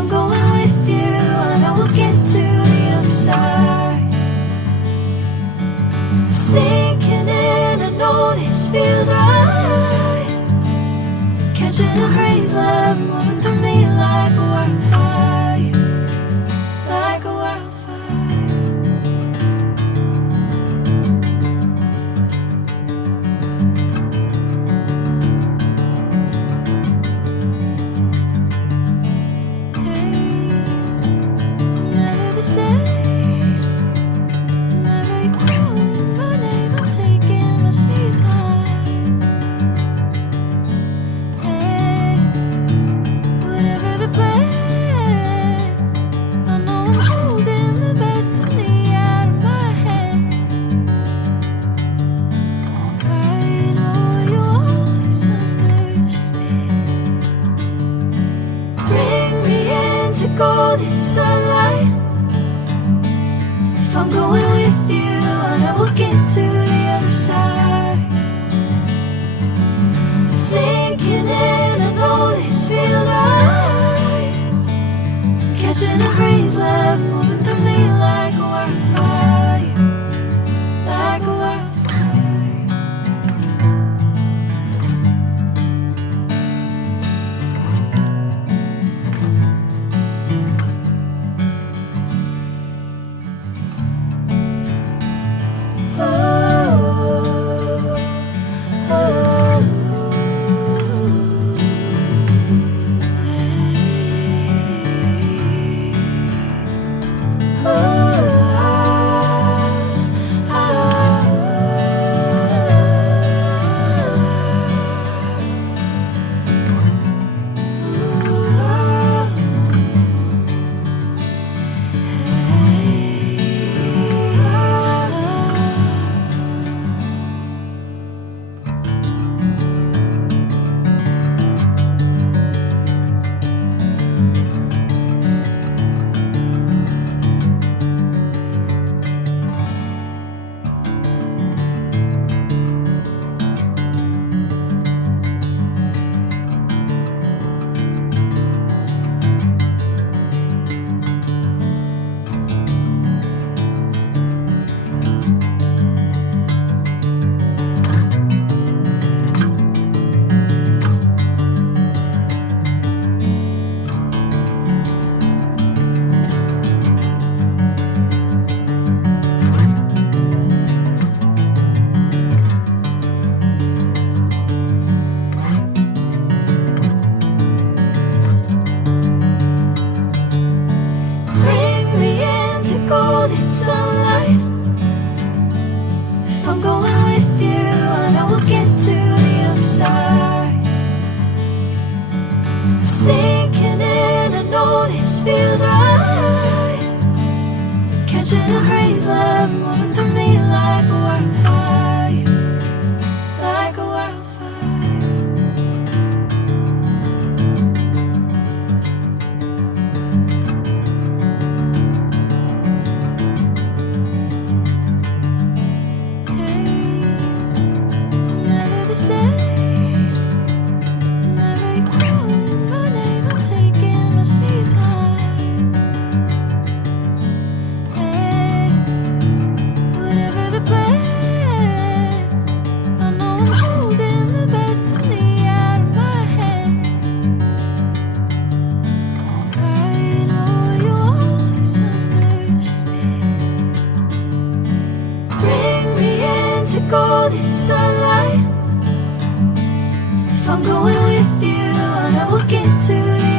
I'm going with you, I know we'll get to the other side. Sinking in, I know this feels right. Catching a breeze, love moving through me like a wildfire, like a wildfire. Hey, I'm never the same. Whenever you're calling my name, I'm taking my sweet time. Hey, whatever the plan, I know I'm holding the best of me out of my hand. I know you always understand. Bring me into golden sunlight. If I'm going with you, I know we'll get to the other side. Sinking in, I know this feels right. Catching a breeze, love moving through me like a wildfire, like a wildfire. Bring me into golden sunlight. If I'm going with you, I know we'll get to the other side. Sinking in, I know this feels right. Catching a breeze, love moving through me like a wildfire, like a wildfire. Hey, I'm never the same. Whenever you're calling my name, I'm taking my sweet time. Hey, whatever the plan, I know I'm holding the best of me out of my hand. I know you always understand. Bring me into golden sunlight. If I'm going with you, I know we'll get to the